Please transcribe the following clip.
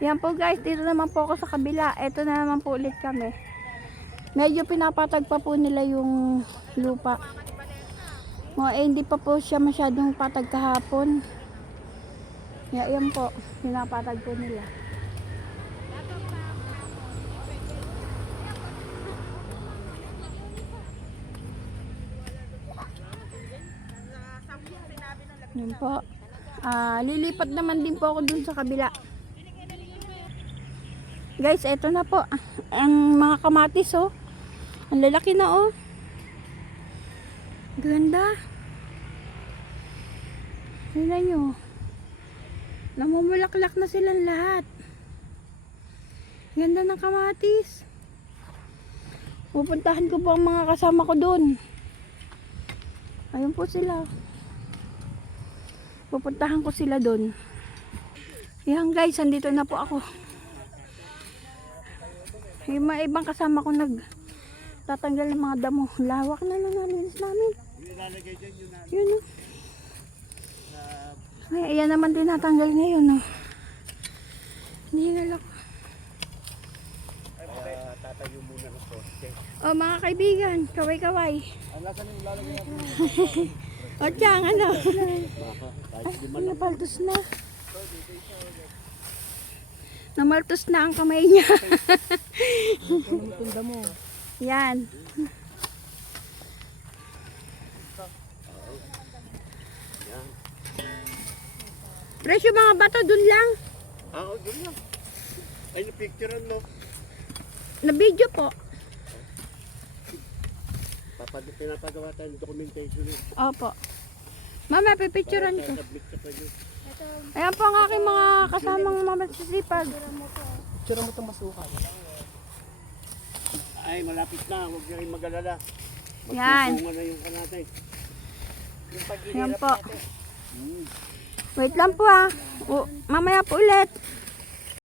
Yan po guys, dito naman po ako sa kabila. Ito na naman po ulit kami. Medyo pinapatag pa po nila yung lupa. Hindi pa po siya masyadong patag kahapon. Yan po, pinapatag po nila. Yan po. Lilipat naman din po ako dun sa kabila. Guys, eto na po. Ang mga kamatis, oh. Ang lalaki na, oh. Ganda. Tingnan nyo. Namumulaklak na silang lahat. Ganda ng kamatis. Pupuntahan ko po ang mga kasama ko dun. Ayun po sila. Pupuntahan ko sila dun. Yan guys, andito na po ako. Yung mga ibang kasama ko tatanggal ng mga damo. Lawak na nalinis namin. Yun, oh. Ay, ayan naman din natanggal ngayon, oh. Hinihingal ako. Tatayo muna ng poste. Oh, mga kaibigan, kaway-kaway. Ang lasa nang lalagay natin. O, tiyang, ano? Ay, Napaltos na. Namaltos na ang kamay niya. tunda mo. Yan. Presyo mga bato dun lang. Oo, doon lang. Ay, na-picturean mo. Na video po. Pinapagawa tayo ng documentation eh. Opo. Mama, pipicturean ko. Submit ka pa yun. Ayan po ang aking mga kasamang mamasisipag. Picture mo itong masukan. Ay, malapit na. Huwag na rin mag-alala. Yan. Magtutungan na yung kanatay. Ayan po. Wait lang po, ah. Mamaya po ulit.